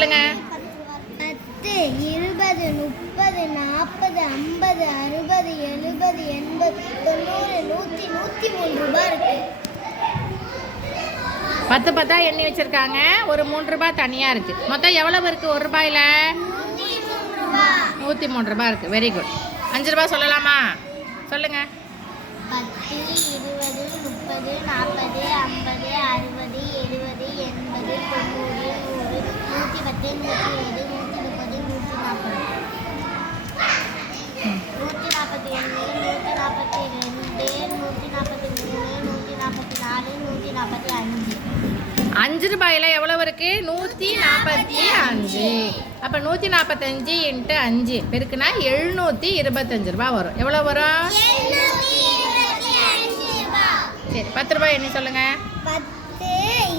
சொல்லுங்க. 10, 20, 30, 40, 50, 60, 70, 80, 90, 100, 103 ரூபாய் இருக்கு. 10 10 எண்ணி வச்சிருக்காங்க. ஒரு 3 ரூபாய் தனியா இருக்கு. மொத்தம் எவ்வளவு இருக்கு? 1 ரூபாயில 103 ரூபாய் இருக்கு. Very good. 5 ரூபாய் சொல்லலாமா? சொல்லுங்க. 10, 20, 30, 40, 50, 60, 70, 80, 90, 100, 110, 120, 130, 141, 5 ரூபாயில எவ்வளவு இருக்கு? 145. அப்ப 145 × 5 பெருக்குனா 725 ரூபாய் வரும். எவ்வளவு வரும்? சரி, 10 ரூபாய் எண்ணி சொல்லுங்க. 10,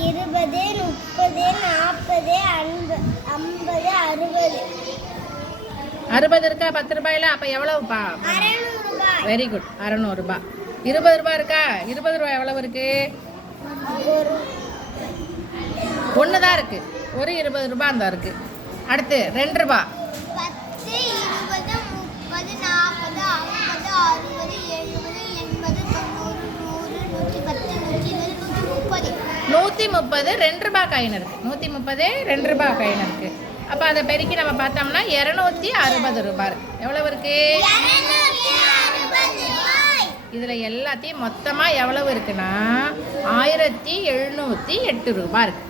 20, 30, 40, 50, 60 இருக்கா 10 ரூபாயில? அப்ப எவ்வளவுப்பா? 600 ரூபாய். Very good. 600 ரூபாய். 20 ரூபாய் இருக்கா? 20 ரூபாய் எவ்வளவு இருக்கு? ஒன்று தான் இருக்கு. ஒரு 20 ரூபாய் அந்த இருக்கு. அடுத்து 2 ரூபாய். 10, 20, 30, 40, 50, 60, 70, 80, 90, 110, 120, 130 2 ரூபாய் காயின் இருக்கு. 130 2 ரூபாய் காயின் இருக்கு. அப்போ அதை பெருக்கி நம்ம பார்த்தோம்னா 260 ரூபாய் இருக்கு. எவ்வளவு இருக்கு? இதில் எல்லாத்தையும் மொத்தமாக எவ்வளவு இருக்குன்னா 1708 ரூபாய் இருக்கு.